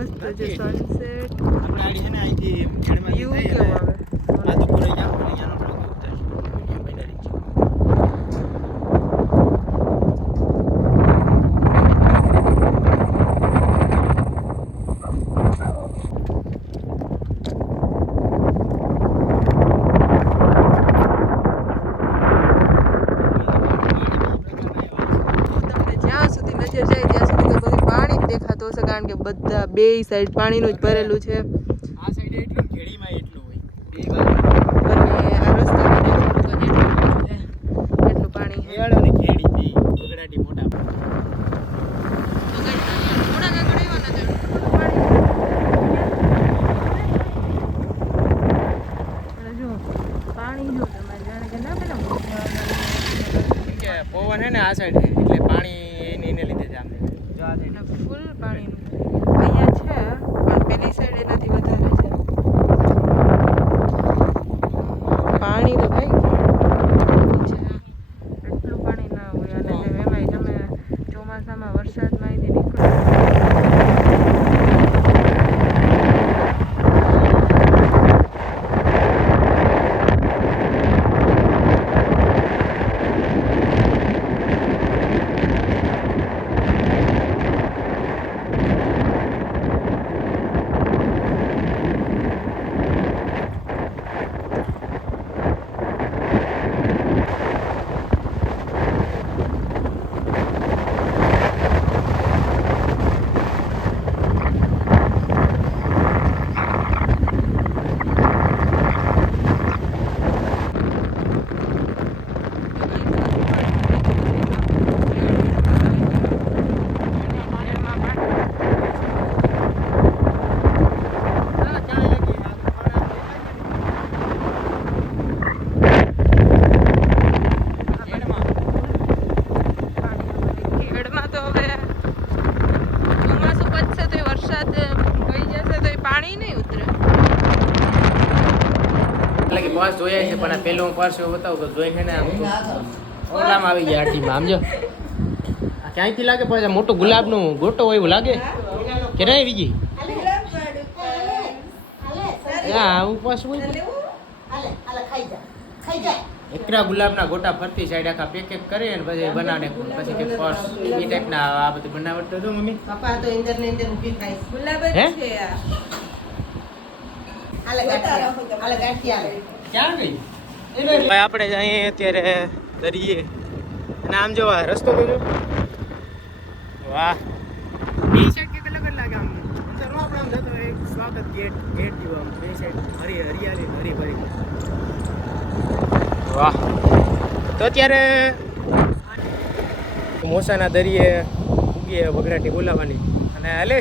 મસ્ત છે સનસેટ આપણે આડી છે ને અહીંથી ખેડમાં વ્યૂ કેવો આવે આ તો પૂરે જાવ ને યાનો થોડો ઉતર વિડિયો બનાવી છે કારણ કે બધા બે સાઈડ પાણીનું જ ભરેલું છે આ સાઈડ એટલું ઘેડીમાં એટલું હોય બે અને આ રસ્તામાં તો થોડુંક જ એટલું પાણી છે એવાડો ને ઘેડી બે બગડાટી મોટા પાણી જો તમારે જાણે કે ના પેલા પવન હે ને આ સાઈડ એટલે પાણી એને લીધે જ આમ જો આ સાઈડ ફૂલ પાણીનું અહીંયા છે પણ પેલી સાઈડ એનાથી વધારે છે પાણી તો ભાઈ છે એટલું પાણી ના હોય અને એમાંય તમે ચોમાસામાં વરસાદમાં અહીંથી નીકળો પર્સ જોયા છે પણ પેલો હું પર્સ બતાવું તો જોઈને ને આમ ઓલામાં આવી ગયા આટીમાં આમ જો આ ક્યાંયથી લાગે પછી મોટું ગુલાબનું ગોટો હોય એવું લાગે કે નહીં બીજી હા હું પર્સ હોય એકરા ગુલાબના ગોટા ફરતી સાઈડ આખા પેક એક કરે ને પછી બનાવે પછી કે પર્સ એ ટાઈપના આ બધું બનાવટ તો મમ્મી પપ્પા તો ઇન્દર ને ઇન્દર ઊભી થાય ગુલાબ જ છે આ હાલે ગાંઠી હાલે ક્યાં ગઈ ભાઈ આપણે અહીં અત્યારે દરિયે અને આમ જો રસ્તો તો જો વાહ બે સાઈડ કે અલગ લાગે આમ અંદર આપણે આમ જતો એક સ્વાગત ગેટ જેવું આમ બે સાઈડ હરિયાળી હરી ભરી વાહ તો અત્યારે મોસાના દરિયે ઉગીએ વગરાટી બોલાવવાની અને હાલે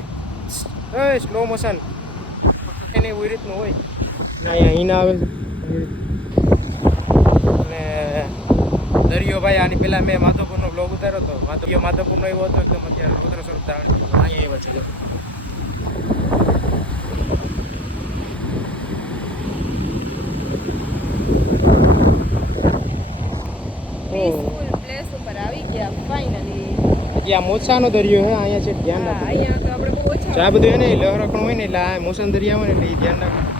સ્લો મોશન એને એવી રીતનું હોય અહીંયા ઈના આવે અને દરિયો ભાઈ આની પહેલાં મેં માધવપુરનો બ્લોગ ઉતાર્યો હતો માધવપુરનો એવો હતો એકદમ અત્યારે રુદ્ર સ્વરૂપ ધારણ અહીંયા એવો છે પ્લેસ ઉપર આવી ગયા ફાઇનલી આ મોસાનો દરિયો હે અહીંયા છે ધ્યાન રાખો અહીંયા તો આપણે બહુ ઓછા આ બધું એને લહરકણ હોય ને એટલે આ મોસાનો દરિયા હોય ને એટલે એ ધ્યાન રાખો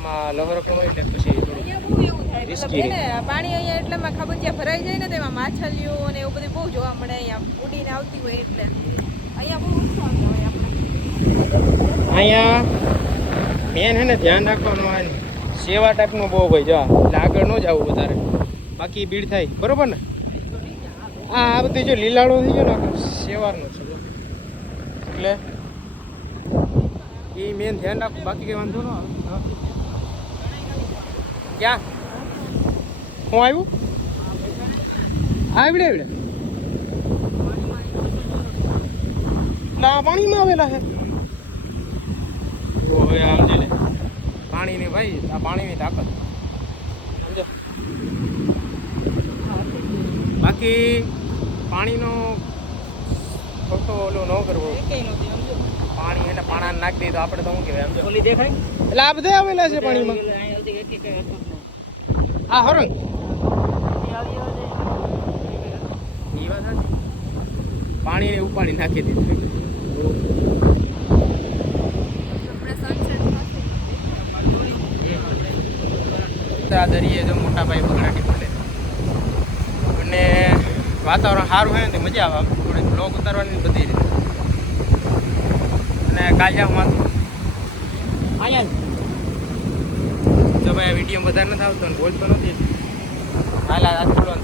આમાં લહરકણ હોય એટલે પછી અહીંયા બહુ એવું થાય મતલબ છે ને પાણી અહીંયા એટલેમાં ખાબોચિયા ભરાઈ જાય ને તેમાં માછલીઓ અને એવું બધું બહુ જોવા મળે અહીંયા ઉડીને આવતી હોય એટલે અહીંયા બહુ ઓછું આવતા હોય આપણે અહીંયા મેન હે ને ધ્યાન રાખવાનું હોય સેવા ટાઈપનું બહુ ભાઈ જો એટલે આગળ ન જવું વધારે બાકી ભીડ થાય બરોબર ને આ બધી જો લીલાડો થઈ ગયો ને સેવાનો છે એટલે એ મેન ધ્યાન રાખવું બાકી કઈ વાંધો ન આવે ક્યાં હું આવ્યું આવડે એટલે આ પાણીમાં આવેલા છે ઓય આવજે લે પાણીની ભાઈ આ પાણીની તાકાત સમજો બાકી પાણીનો ખોટો ઓલો ન કરવો પાણી એને પાણા નાખી દઈએ તો આપણે તો શું કહેવાય સમજો ઓલી દેખાય એટલે આ બધા આવેલા છે પાણીમાં આ હરંગ એ વાત પાણીને ઉપાડી નાખી દીધું આ દરિયે જો મોટા ભાઈ બગડાટી પડે અને વાતાવરણ સારું હોય ને તો મજા આવે થોડી બ્લોગ ઉતારવાની બધી રીતે અને કાલિયામાં અહીંયા જો ભાઈ વિડીયો વધારે નથી આવતો ને બોલતો નથી હાલ આ થોડો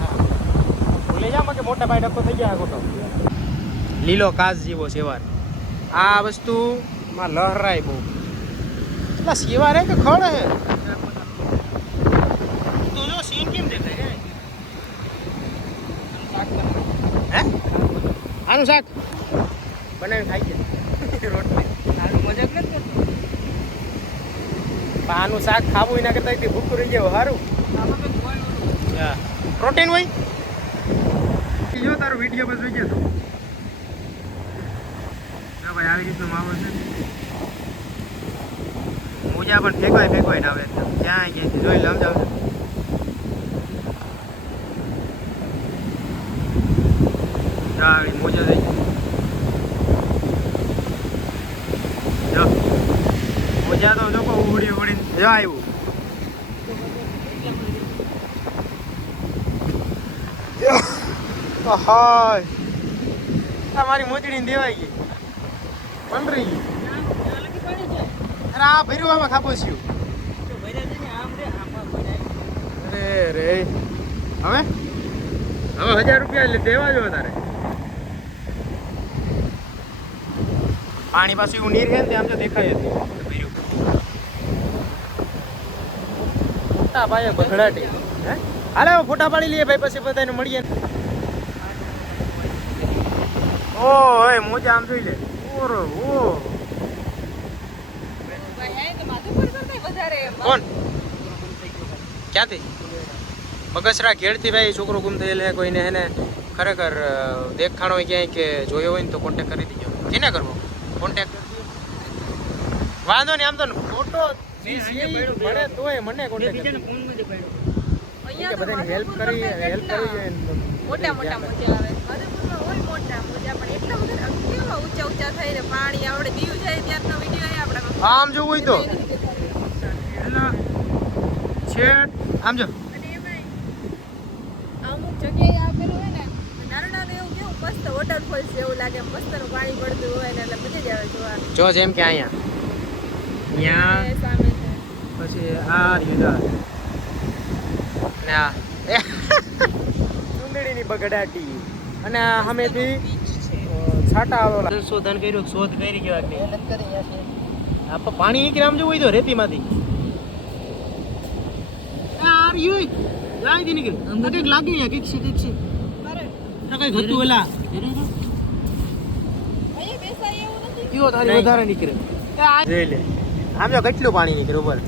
બોલે જા કે મોટા ભાઈ ડકો થઈ ગયા ખોટો લીલો કાચ જેવો સેવાર આ વસ્તુમાં લહરાય બહુ એટલા સેવાર હે કે ખડ હે તો જો સીન કેમ દેખાય હે આનું શાક બનાવીને ખાઈ ગયા રોટલી આનું મજાક નથી કરતો આનું શાક ખાવું એના કરતા ભૂખું રહી જાય સારું પ્રોટીન હોય જો તારો વિડીયો બસ જોઈ ગયો તો ભાઈ આવી રીતનો માહોલ છે મોજા પણ ફેંકવાય ને આવે ક્યાં ગયા જોઈ લે સમજાવ મોજા થઈ જો મોજા તો જો ઉડી ઉડીને જો આવ્યું હાય તમારી મોજડીને દેવાઈ ગઈ પંડરી ગઈ અરે આ ભર્યું આમાં ખાબો છું અરે રે હવે 1000 રૂપિયા એટલે દેવા જો તારે પાણી પાછું એવું નીર છે ને આમ તો દેખાય હતી મોટા ભાઈ બગડાટી હે હાલે ફોટા પાડી લઈએ ભાઈ પછી બધાને મળીએ ઓ હે મોજા આમ જોઈ લે ઓરો ઓ કોણ ક્યાંથી બગસરા ઘેડથી ભાઈ છોકરો ગુમ થયેલ હે કોઈને એને ખરેખર દેખાણો હોય ક્યાંય કે જોયો હોય ને તો કોન્ટેક કરી દીજો કેને કરવો કોન્ટેક વાંધો નહીં આમ તો ફોટો મળે તોય મને કોન્ટેક કરી બધાની હેલ્પ કરી જોઈએ મોટા મોટા મોજા આવે મધુપુરમાં હોય મોટા મોજા પણ એટલા બધા કેવા ઊંચા થઈને પાણી આવડે દીવ જાય ત્યારનો વિડીયો આપણા આમ જોવું હોય તો છેટ આમ જો અને એમાં અમુક જગ્યાએ આપેલું હોય ને નાનું એવું કેવું મસ્ત વોટરફોલ છે એવું લાગે મસ્તનું પાણી પડતું હોય ને એટલે મજા જ આવે જોવા જો જેમ કે અહીંયા સામે છે પછી આ રીધા અને આ ચુંદડીની બગડાટી અને આ સામેથી છાટા આવેલા સંશોધન કર્યું શોધ કરી ગયો આપણે પાણી નીકળે આમ જોવું હોય તો રેતીમાંથી આ રહ્યું જાય દી નીકળે આમ તો કંઈક લાગ્યું યા કંઈક છે કંઈક હતું એલા અહીંયા બેસાય એવું નથી કયો તારી વધારે નીકળે જોઈ લે આમ જો કેટલું પાણી નીકળે ઉપર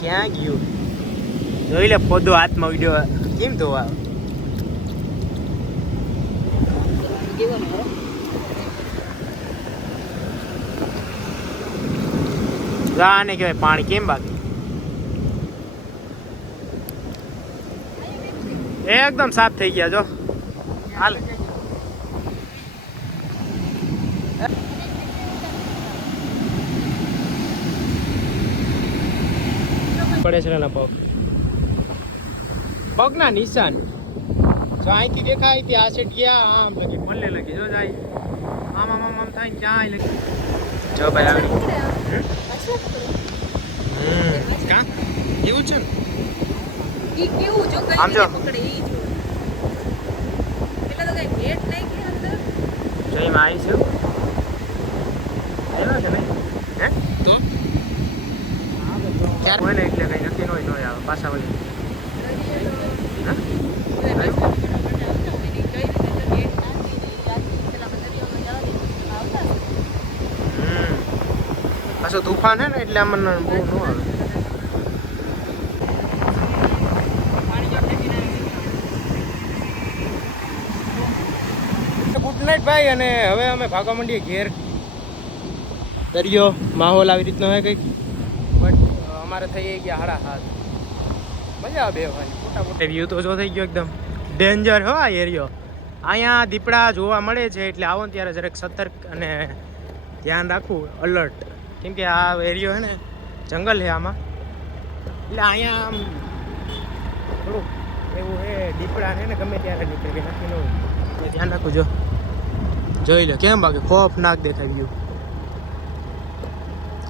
ક્યાં ગયું જોઈ લે પોદો હાથમાં વિડીયો કેમ ધોવા આને કહેવાય પાણી કેમ બાકી એકદમ સાફ થઈ ગયા જો હાલ પડે છે એના પગના નિશાન જો અહીંથી દેખાય ત્યાં આ સેટ ગયા આમ લગી પલ્લે લગી જો જાય આમ આમ આમ થાય ક્યાંય લગી જો ભાઈ આવી કા એવું છે ને ઈ કેવું જો કઈ આમ જો. રીતે પકડે ઈ જો પેલા તો કઈ ભેટ નહીં કે અંદર જો એમાં આવી છે આવ્યા કે નહીં હે તો ક્યારે હોય ને એટલે કઈ નક્કી ન હોય ન આવે પાછા વળી હા પાછું તુફાન હે ને એટલે અમને બહુ ન આવે ગુડ નાઇટ ભાઈ અને હવે અમે ભાગવા માંડીએ ઘેર દરિયો માહોલ આવી રીતનો હોય કંઈક બટ અમારે થઈ ગયા 7:30 મજા આવે બેવાની મોટા મોટા વ્યૂ તો જો થઈ ગયો એકદમ ડેન્જર હો આ એરિયો અહીંયા દીપડા જોવા મળે છે એટલે આવો ને ત્યારે જરાક સતર્ક અને ધ્યાન રાખવું અલર્ટ કેમ કે આ એરિયો હે ને જંગલ છે આમાં એટલે અહીંયા આમ થોડુંક એવું હે દીપડા ને ગમે ત્યારે નીકળે કે નક્કી ન હોય એટલે ધ્યાન રાખવું જો જોઈ લો કેમ બાકી ખોફનાક દેખાઈ ગયું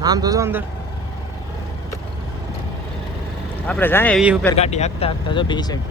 આમ તો જો અંદર આપણે જાય 20 ઉપર ગાડી હાંકતા હાંકતા જો બે સાઈડ